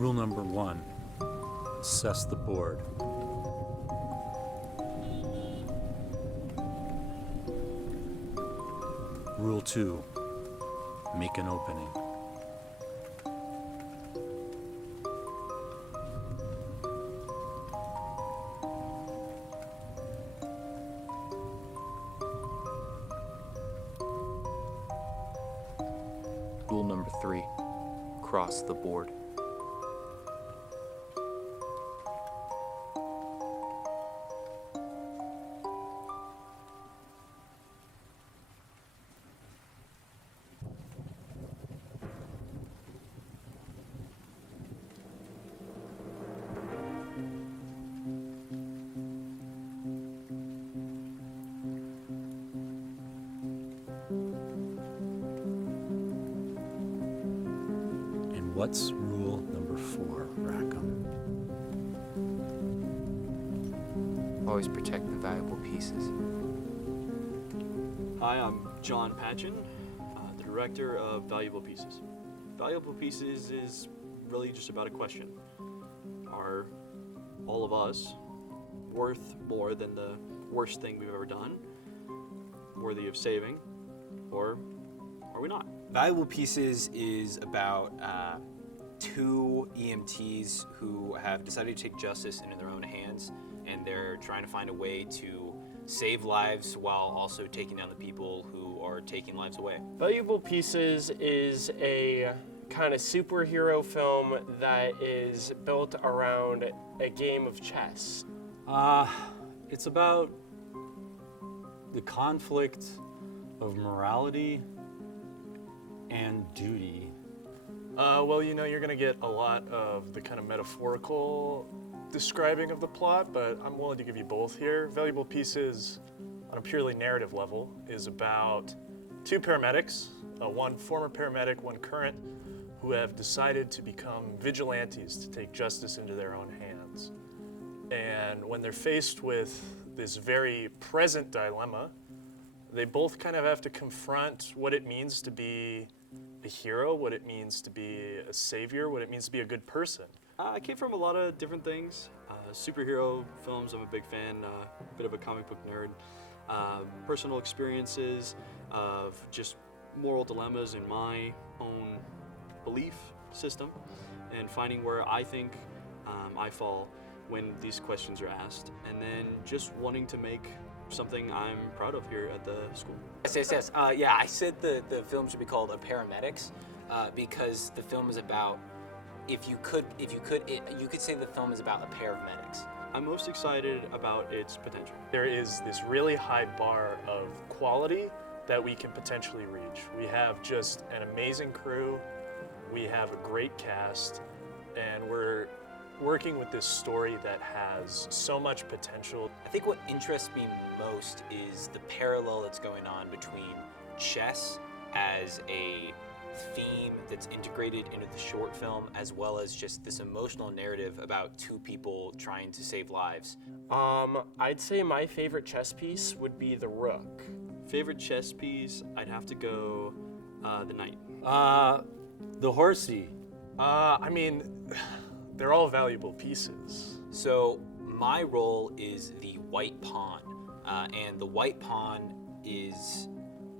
Rule number 1, assess the board. Rule 2, make an opening. Rule number 3, cross the board. What's rule number 4, Rackham? Always protect the valuable pieces. Hi, I'm John Patchen, the director of Valuable Pieces. Valuable Pieces is really just about a question. Are all of us worth more than the worst thing we've ever done? Worthy of saving? Or are we not? Valuable Pieces is about two EMTs who have decided to take justice into their own hands, and they're trying to find a way to save lives while also taking down the people who are taking lives away. Valuable Pieces is a kind of superhero film that is built around a game of chess. It's about the conflict of morality and duty. Well, you know, you're gonna get a lot of the kind of metaphorical describing of the plot, but I'm willing to give you both here. Valuable Pieces, on a purely narrative level, is about two paramedics, one former paramedic, one current, who have decided to become vigilantes to take justice into their own hands. And when they're faced with this very present dilemma, they both kind of have to confront what it means to be a hero, what it means to be a savior, what it means to be a good person. I came from a lot of different things. Superhero films, I'm a big fan, a bit of a comic book nerd. Personal experiences of just moral dilemmas in my own belief system, and finding where I think I fall when these questions are asked, and then just wanting to make something I'm proud of here at the school. Yes. Yeah, I said the film should be called A Paramedics because the film is about, you could say the film is about a pair of medics. I'm most excited about its potential. There is this really high bar of quality that we can potentially reach. We have just an amazing crew, we have a great cast, and we're working with this story that has so much potential. I think what interests me most is the parallel that's going on between chess as a theme that's integrated into the short film, as well as just this emotional narrative about two people trying to save lives. I'd say my favorite chess piece would be the Rook. Favorite chess piece, I'd have to go the Knight. The horsey. I mean, they're all valuable pieces. So my role is the white pawn, and the white pawn is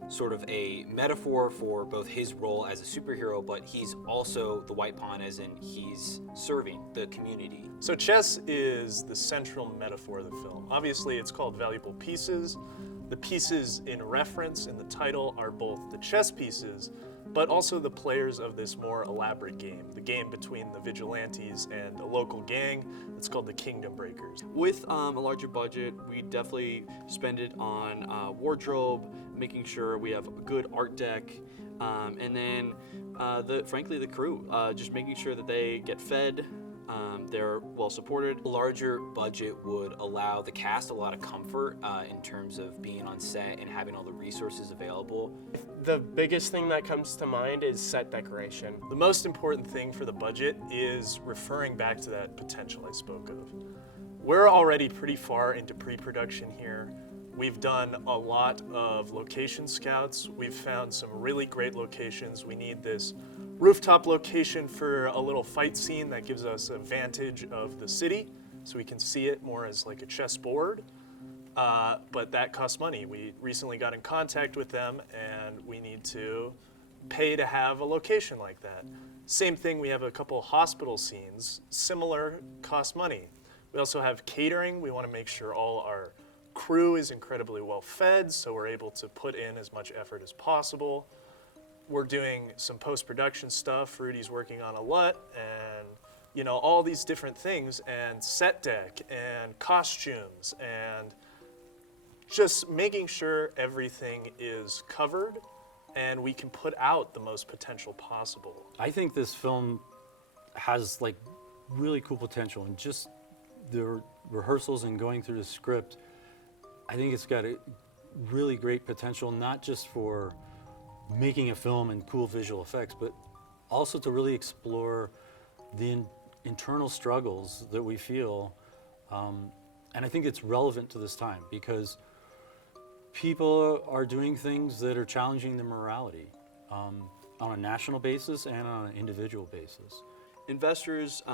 sort of a metaphor for both his role as a superhero, but he's also the white pawn as in he's serving the community. So chess is the central metaphor of the film. Obviously, it's called Valuable Pieces. The pieces in reference in the title are both the chess pieces, but also the players of this more elaborate game, the game between the vigilantes and a local gang that's called the Kingdom Breakers. With a larger budget, we definitely spend it on wardrobe, making sure we have a good art deck, and then frankly the crew, just making sure that they get fed, they're well supported. A larger budget would allow the cast a lot of comfort in terms of being on set and having all the resources available. The biggest thing that comes to mind is set decoration. The most important thing for the budget is referring back to that potential I spoke of. We're already pretty far into pre-production here. We've done a lot of location scouts. We've found some really great locations. We need this rooftop location for a little fight scene that gives us a vantage of the city, so we can see it more as like a chessboard. But that costs money. We recently got in contact with them, and we need to pay to have a location like that. Same thing, we have a couple hospital scenes, similar, cost money. We also have catering. We want to make sure all our crew is incredibly well fed, so we're able to put in as much effort as possible. We're doing some post-production stuff. Rudy's working on a LUT, and you know, all these different things, and set deck, and costumes, and just making sure everything is covered and we can put out the most potential possible. I think this film has like really cool potential, and just the rehearsals and going through the script, I think it's got a really great potential, not just for making a film and cool visual effects, but also to really explore the internal struggles that we feel. And I think it's relevant to this time because people are doing things that are challenging their morality on a national basis and on an individual basis. Investors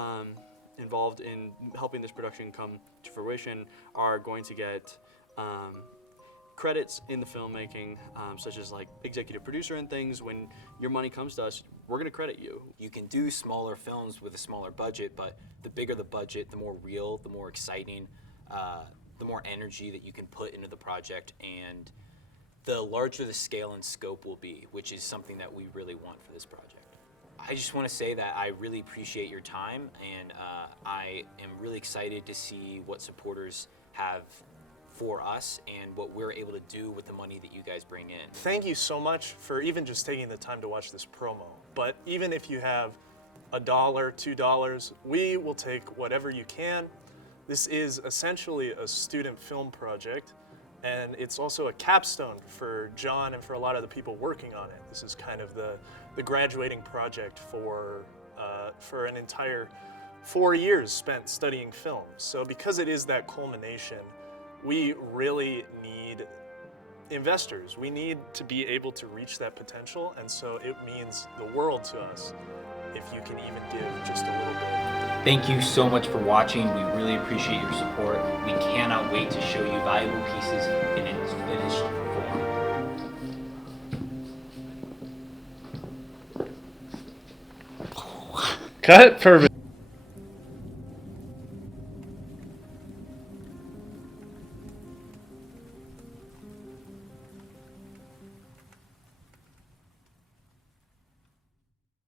involved in helping this production come to fruition are going to get credits in the filmmaking, such as like executive producer and things. When your money comes to us, we're going to credit you. You can do smaller films with a smaller budget, but the bigger the budget, the more real, the more exciting, the more energy that you can put into the project, and the larger the scale and scope will be, which is something that we really want for this project. I just want to say that I really appreciate your time, and I am really excited to see what supporters have for us and what we're able to do with the money that you guys bring in. Thank you so much for even just taking the time to watch this promo. But even if you have $1, $2, we will take whatever you can. This is essentially a student film project, and it's also a capstone for John and for a lot of the people working on it. This is kind of the graduating project for an entire 4 years spent studying film. So because it is that culmination, we really need investors. We need to be able to reach that potential, and so it means the world to us if you can even give just a little bit. Thank you so much for watching. We really appreciate your support. We cannot wait to show you valuable pieces in its finished form. Cut, perfect.